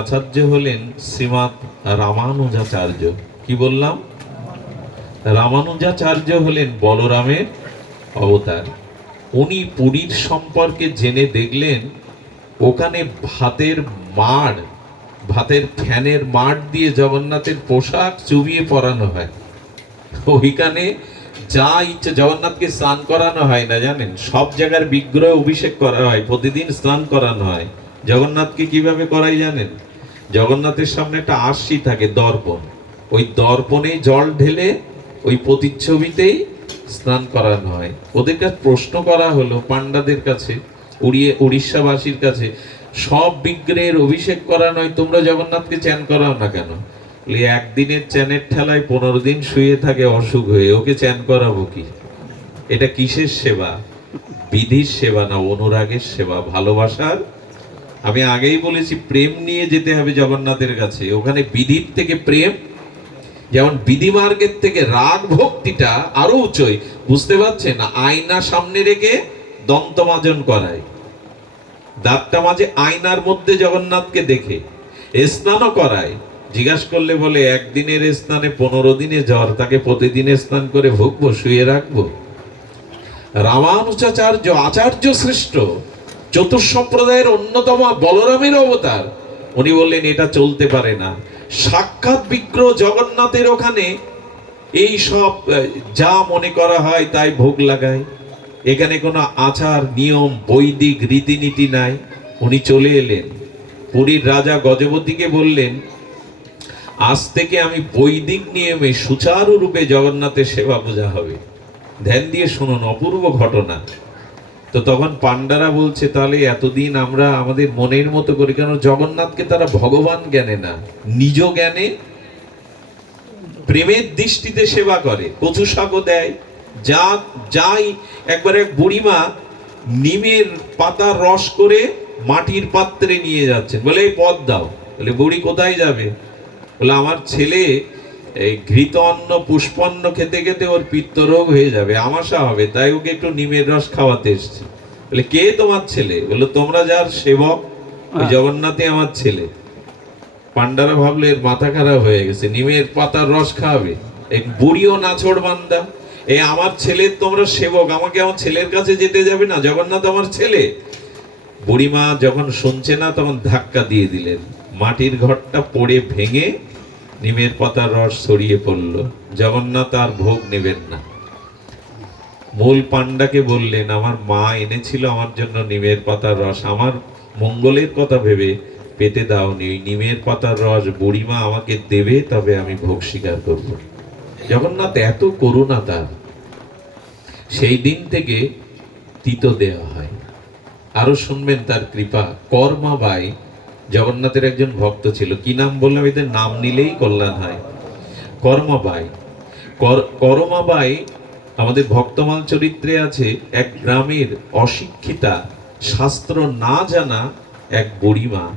আচার্য হলেন শ্রীমৎ রামানুজাচার্য। কি বললাম? রামানুজাচার্য হলেন বলরামের অবতার। উনি পুরীর সম্পর্কে জেনে দেখলেন, ওখানে ভাতের মাড়, ভাতের ফ্যানের মাড় দিয়ে জগন্নাথের পোশাক চুবিয়ে পরানো হয়। ওইখানে যা ইচ্ছে জগন্নাথকে স্নান করানো হয় না, জানেন? সব জায়গার বিগ্রহ অভিষেক করা হয়, প্রতিদিন স্নান করানো হয়। জগন্নাথকে কীভাবে করাই, জানেন? জগন্নাথের সামনে একটা আশি থাকে, দর্পণ। ওই দর্পণে জল ঢেলে ওই প্রতিচ্ছবিতেই স্নান করানো হয়। ওদের কাছে প্রশ্ন করা হলো পান্ডাদের কাছে, উড়িয়ে, উড়িষ্যাবাসীর কাছে, সব বিগ্রহের অভিষেক করা নয়, তোমরা জগন্নাথকে চ্যান করাও না কেন? একদিনের চ্যানের ঠেলায় পনেরো দিন শুয়ে থাকে অসুখ হয়ে, ওকে চ্যান করাবো কি? এটা কিসের সেবা? বিধির সেবা না অনুরাগের সেবা? ভালোবাসার আমি আগেই বলেছি, প্রেম নিয়ে যেতে হবে জগন্নাথের কাছে। ওখানে বিধির থেকে প্রেম, যেমন বিধি মার্গের থেকে রাগ ভক্তিটা আরও উচ্চই বুঝতে পারছেন? আয়না সামনে রেখে দন্তমাজন করায়। দাঁতটা মাঝে আয়নার মধ্যে জগন্নাথকে দেখে। স্নানও করায়। জিজ্ঞাসা করলে বলে, একদিনের স্নানে পনেরো দিনে জ্বর, তাকে প্রতিদিনে স্নান করে ভুগবো, শুয়ে রাখব। রামানুজাচার্য, আচার্য শ্রেষ্ঠ। চতুর্সম্প্রদায়ের অন্যতম বলরামের অবতার। উনি বললেন, এটা চলতে পারে না। সাক্ষাৎ বিগ্রহ জগন্নাথের ওখানে এই সব যা মনে করা হয় তাই ভোগ লাগায়। এখানে কোনো আচার, নিয়ম, বৈদিক রীতিনীতি নাই। উনি চলে এলেন। পুরীর রাজা গজপতিকে বললেন, আজ থেকে আমি বৈদিক নিয়মে সুচারুরূপে জগন্নাথের সেবা পূজা হবে। ধ্যান দিয়ে শুনুন, অপূর্ব ঘটনা। তো তখন পান্ডারা বলছে, তাহলে এতদিন আমরা আমাদের মনের মতো করি, কেন জগন্নাথকে তারা ভগবান জ্ঞানে না? নিজ জ্ঞানে প্রেমের দৃষ্টিতে সেবা করে কচু শাকও দেয়। যা, যাই একবার এক বুড়িমা নিমের পাতার রস করে মাটির পাত্রে নিয়ে যাচ্ছেন। বলে, এই পদ দাও। বলে, বুড়ি কোথায় যাবে? বলে, আমার ছেলে এই ঘৃত অন্ন পুষ্পন্ন খেতে খেতে ওর পিত্তরোগ হয়ে যাবে আমাশা হবে তাই ওকে একটু নিমের রস খাওয়াতে এসছি। বলে কে তোমার ছেলে? বলে তোমরা যার সেবক ওই জগন্নাথই আমার ছেলে। পান্ডারা ভাবলো এর মাথা খারাপ হয়ে গেছে নিমের পাতার রস খাওয়াবে এই বুড়িও নাছড় বান্দা এই আমার ছেলের তোমরা সেবক আমাকে আমার ছেলের কাছে যেতে যাবে না জগন্নাথ আমার ছেলে। বুড়িমা যখন শুনছে না তখন ধাক্কা দিয়ে দিলেন মাটির ঘরটা পড়ে ভেঙে নিমের পাতার রস ছড়িয়ে পড়ল। জগন্নাথ আর ভোগ নেবেন না। মূল পান্ডাকে বললেন, আমার মা এনেছিল আমার জন্য নিমের পাতার রস। আমার মঙ্গলের কথা ভেবে পেতে দাওনি। ওই নিমের পাতার রস বুড়িমা আমাকে দেবে, তবে আমি ভোগ স্বীকার করব। জগন্নাথ এত করুণা তার। সেই দিন থেকে তিতো দেওয়া হয়। আরও শুনবেন তার কৃপা। কর্মাবাই জগন্নাথের একজন ভক্ত ছিল। কি নাম বললাম? এদের নাম নিলেই কল্যাণ হয়। কর্মাবাই। কর- করমাবাই আমাদের ভক্তমাল চরিত্রে আছে এক গ্রামের অশিক্ষিতা, শাস্ত্র না জানা এক বুড়িমা।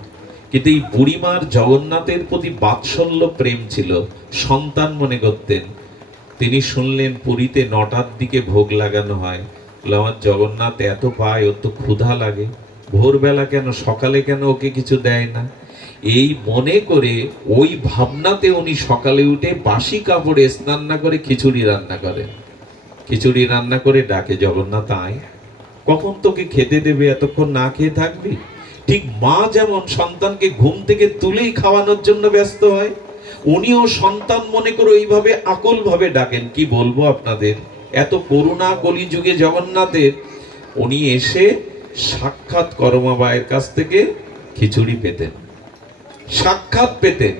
কিন্তু এই বুড়িমার জগন্নাথের প্রতি বাৎসল্য প্রেম ছিল। সন্তান মনে করতেন। তিনি শুনলেন, পুরীতে নটার দিকে ভোগ লাগানো হয়। আমার জগন্নাথ এত পায়, ওর তো ক্ষুধা লাগে। ভোরবেলা কেন, সকালে কেন ওকে কিছু দেয় না? এই মনে করে ওই ভাবনাতে উনি সকালে উঠে বাসি কাপড়ে স্নান না করে খিচুড়ি রান্না করেন। খিচুড়ি রান্না করে ডাকে জগন্নাথ, আয়, কখন তোকে খেতে দেবে? এতক্ষণ না খেয়ে থাকবি? ঠিক মা যেমন সন্তানকে ঘুম থেকে তুলেই খাওয়ানোর জন্য ব্যস্ত হয়, উনিও সন্তান মনে করে ওইভাবে আকল ভাবে ডাকেন, কি বলব আপনাদের? এত করুণা কলিযুগে জগন্নাথের। উনি এসে সাক্ষাৎ করমা করমাবায়ের কাছ থেকে খিচুড়ি পেতেন। সাক্ষাৎ পেতেন।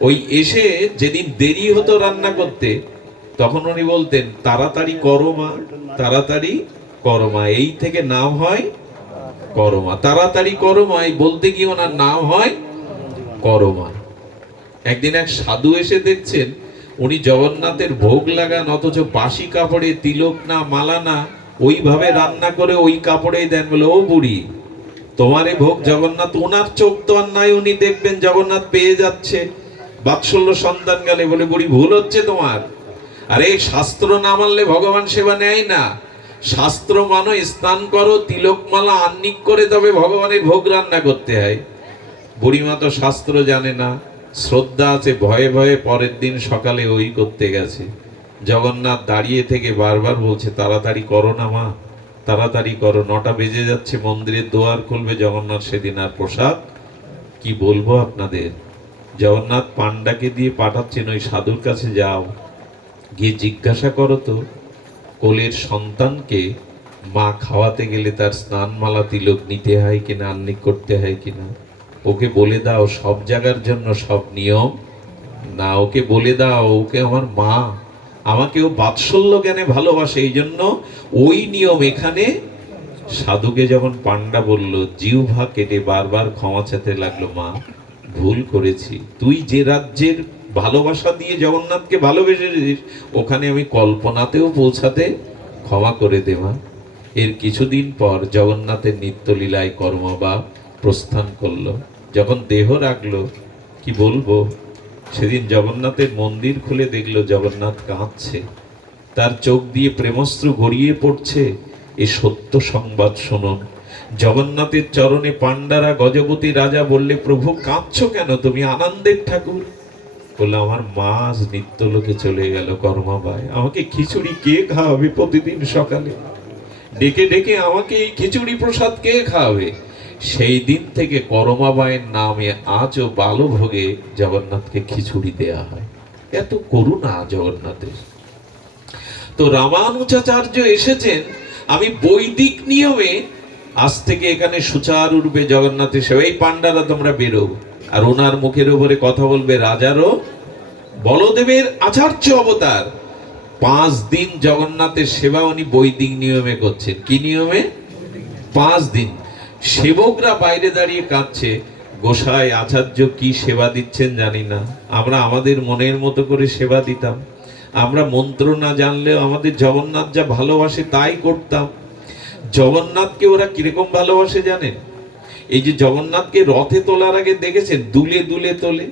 ওই এসে যেদিন দেরি হতো রান্না করতে, তখন উনি বলতেন, তাড়াতাড়ি করমা তাড়াতাড়ি করমা, এই থেকে নাম হয় করমা, তাড়াতাড়ি করমা, এই বলতে গিয়ে ওনার নাম হয় করমা। একদিন এক সাধু এসে দেখছেন, উনি জগন্নাথের ভোগ লাগান, অথচ বাসি কাপড়ে তিলক না, মালা না ওইভাবে রান্না করে ওই কাপড়েই দেন বলে, ও বুড়ি তোমারে ভোগ জগন্নাথ ওনার চোখ তো আর নাই, উনি দেখবেন জগন্নাথ পেয়ে যাচ্ছে। বাৎসল্য সন্তান গেলে বলে, বুড়ি, ভুল হচ্ছে তোমার। আরে, শাস্ত্র না মানলে ভগবান সেবা নেয় না। শাস্ত্র মানো, স্নান করো, তিলকমালা আন্নিক করে তবে ভগবানের ভোগ রান্না করতে হয়। বুড়িমা তো শাস্ত্র জানে না, শ্রদ্ধা আছে, ভয়ে ভয়ে পরের দিন সকালে ওই করতে গেছে। জগন্নাথ দাঁড়িয়ে থেকে বারবার বলছে, তাড়াতাড়ি করো না মা, তাড়াতাড়ি করো। নটা বেজে যাচ্ছে, মন্দিরের দোয়ার খুলবে, জগন্নাথ সেদিন আর প্রসাদ কি বলব আপনাদের? জগন্নাথ পান্ডাকে দিয়ে পাঠাচ্ছেন, ওই সাধুর কাছে যাও, গিয়ে জিজ্ঞাসা করো তো, কোলের সন্তানকে মা খাওয়াতে গেলে তার স্নানমালা তিলক নিতে হয় কিনা আন্নিক করতে হয় কিনা? ওকে বলে দাও, সব জায়গার জন্য সব নিয়ম। না, ওকে বলে দাও, ওকে আমার মা আমাকেও বাৎসল্য জ্ঞানে ভালোবাসে এই জন্য ওই নিয়ম এখানে। সাধুকে যখন পান্ডা বলল, জিহ্বা কেটে বারবার ক্ষমা চাতে লাগল, মা, ভুল করেছি। তুই যে রাজ্যের ভালোবাসা দিয়ে জগন্নাথকে ভালোবেসেছিস, ওখানে আমি কল্পনাতেও পৌঁছাতে ক্ষমা করে দেওয়া এর কিছুদিন পর জগন্নাথের নিত্যলীলায় কর্ম বা প্রস্থান করল। যখন দেহ রাখল, কি বলব? সেদিন জগন্নাথের মন্দির খুলে দেখল জগন্নাথ কাঁদছে। তার চোখ দিয়ে প্রেমস্ত্র গড়িয়ে পড়ছে এ সত্য সংবাদ শুনুন। জগন্নাথের চরণে পাণ্ডারা গজপতি রাজা বললে, প্রভু, কাঁদছ কেন? তুমি আনন্দের ঠাকুর। বলল, আমার মা আজ নিত্যলোকে চলে গেল কর্মাবায়। আমাকে খিচুড়ি কে খাওয়াবে প্রতিদিন সকালে? ডেকে ডেকে আমাকে এই খিচুড়ি প্রসাদ কে খাওয়াবে? সেই দিন থেকে করমাবায়ের নামে আজও বালভোগে জগন্নাথকে খিচুড়ি দেয়া হয়। এত করুণা জগন্নাথের। তো রামানুজাচার্য এসেছেন, আমি বৈদিক নিয়মে আজ থেকে এখানে সুচারুরূপে জগন্নাথের সেবা এই পান্ডারা তোমরা বেরো। আর ওনার মুখের উপরে কথা বলবে রাজারও। বলদেবের আচার্য অবতার। পাঁচ দিন জগন্নাথের সেবা উনি বৈদিক নিয়মে করছেন। কি নিয়মে? পাঁচ দিন। সেবকরা বাইরে দাঁড়িয়ে কাঁদছে। গোসাই, আচার্য কি সেবা দিচ্ছেন জানি না। আমরা আমাদের মনের মতো করে সেবা দিতাম। আমরা মন্ত্র না জানলেও আমাদের জগন্নাথ যা ভালোবাসে তাই করতাম। জগন্নাথকে ওরা কীরকম ভালোবাসে জানেন? এই যে জগন্নাথকে রথে তোলার আগে দেখেছেন? দুলে দুলে তোলে।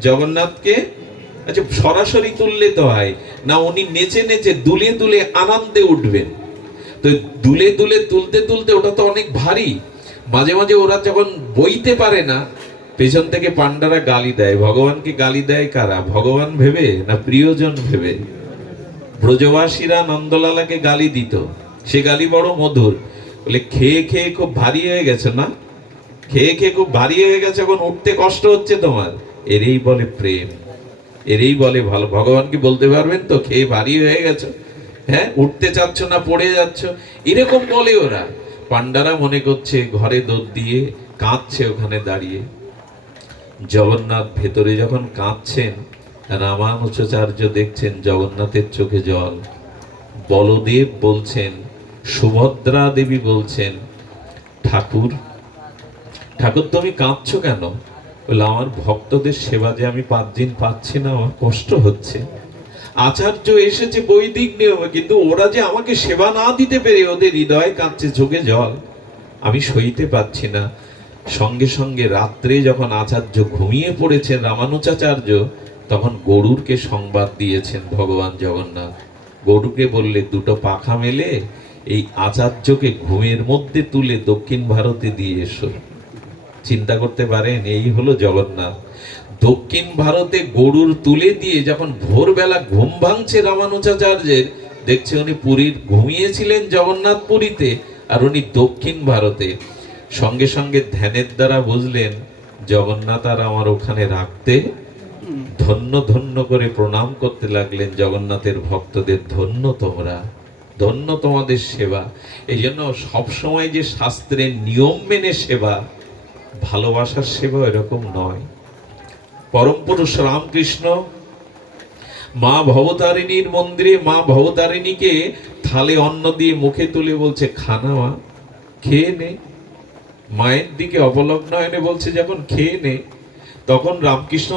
জগন্নাথকে? আচ্ছা সরাসরি তুললে তো হয়। না, উনি নেচে নেচে দুলে দুলে আনন্দে উঠবেন। তো দুলে দুলে তুলতে তুলতে ওটা তো অনেক ভারী। মাঝে মাঝে ওরা যখন বইতে পারে না, পেছন থেকে পান্ডারা গালি দেয়। ভগবানকে গালি দেয় কারা? ভগবান ভেবে না প্রিয়জন ভেবে? ব্রজবাসীরা নন্দলালাকে গালি দিত। সে গালি বড় মধুর। বলে, খেয়ে খেয়ে খুব ভারী হয়ে গেছে না? খেয়ে খেয়ে খুব ভারী হয়ে গেছে, এখন উঠতে কষ্ট হচ্ছে তোমার? এরই বলে প্রেম। এরই বলে ভালো। ভগবানকে বলতে পারবেন তো? খেয়ে ভারী হয়ে গেছো। হ্যাঁ উঠতে চাচ্ছ না, পড়ে যাচ্ছ? এরকম বলে ওরা। পান্ডারা মনে করছে ঘরে দৌড় দিয়ে কাঁদছে ওখানে দাঁড়িয়ে। জগন্নাথ ভেতরে যখন কাঁদছেন রামানুচাচার্য দেখছেন জগন্নাথের চোখে জল। বলদেব বলছেন, সুভদ্রা দেবী বলছেন, ঠাকুর ঠাকুর তুমি কাঁদছো কেন? বলে, আমার ভক্তদের সেবা যে আমি পাঁচ দিন পাচ্ছি না, আমার কষ্ট হচ্ছে। আচার্য এসেছে বৈদিক নিয়মে, কিন্তু ওরা যে আমাকে সেবা না দিতে পেরে ওদের হৃদয় কাঁদছে চোখে জল। আমি সইতে পাচ্ছি না। সঙ্গে সঙ্গে রাত্রে যখন আচার্য ঘুমিয়ে পড়েছেন রামানুচাচার্য তখন গরুরকে সংবাদ দিয়েছেন ভগবান জগন্নাথ। গরুকে বললে, দুটো পাখা মেলে, এই আচার্যকে ঘুমের মধ্যে তুলে দক্ষিণ ভারতে দিয়ে এসো। চিন্তা করতে পারেন, এই হলো জগন্নাথ। দক্ষিণ ভারতে গরুর তুলে দিয়ে যখন ভোরবেলা ঘুম ভাঙছে রামানুজাচার্যের, দেখছে উনি পুরীর ঘুমিয়েছিলেন জগন্নাথ পুরীতে আর উনি দক্ষিণ ভারতে। সঙ্গে সঙ্গে ধ্যানের দ্বারা বুঝলেন, জগন্নাথ আর আমার ওখানে রাখতে ধন্য ধন্য করে প্রণাম করতে লাগলেন জগন্নাথের ভক্তদের, ধন্য তোমরা, ধন্য তোমাদের সেবা। এই জন্য সবসময় যে শাস্ত্রের নিয়ম মেনে সেবা, ভালোবাসার সেবা এরকম নয়। পরম পুরুষ রামকৃষ্ণ, মা ভবতারিণীর মন্দিরে, মা ভবতারিণীকে থালে অন্ন দিয়ে মুখে তুলে বলছে, খানা মা, খেয়ে নে। মায়ের দিকে অবলগ্ন এনে বলছে, যখন খেয়ে নে, তখন রামকৃষ্ণ